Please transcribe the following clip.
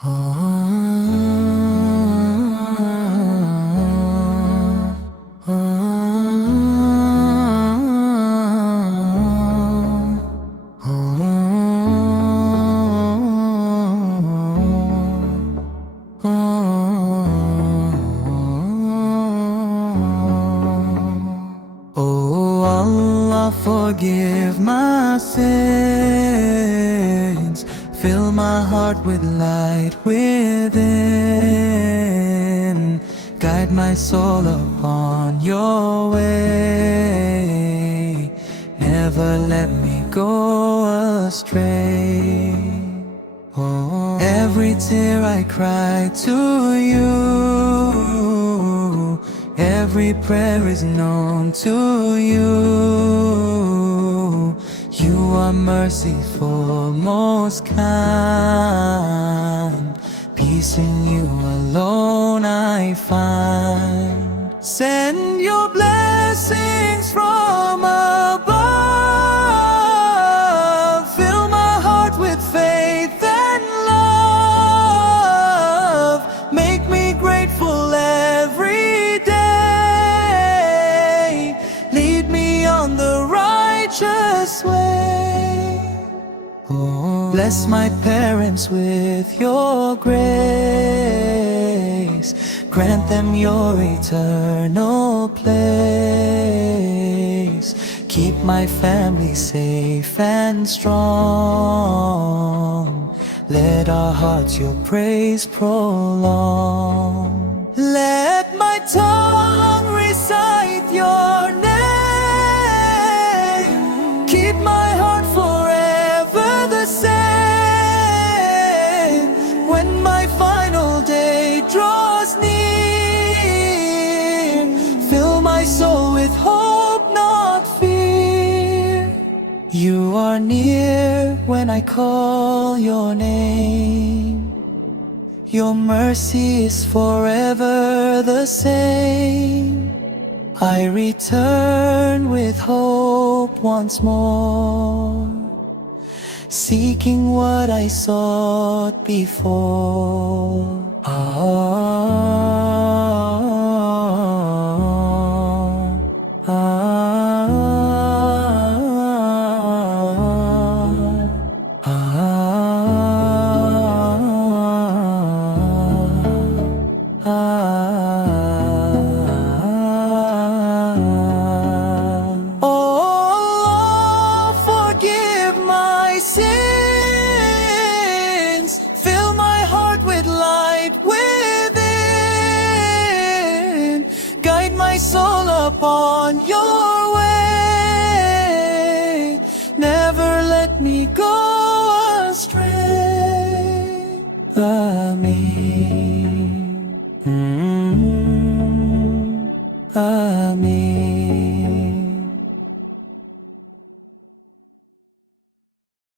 Oh Allah, forgive my sins, fill my heart with light within, guide my soul upon your way, never let me go astray. Oh, every tear I cry to you, every prayer is known to you. You are merciful, most kind. Peace in you alone I find. Send your blessings from above, fill my heart with faith and love. Make me grateful every day, lead me on the righteous way. Oh, bless my parents with your grace, grant them your eternal place. Keep my family safe and strong, let our hearts your praise prolong. Let my tongue recite your name, keep my heart forever the same. When my final day draws near, fill my soul with hope, not fear. You are near when I call your name, your mercy is forever the same. I return with hope once more, seeking what I sought before. Oh, forgive my sins, fill my heart with light within, guide my soul upon your way, never let me go astray. Ameen. Ameen.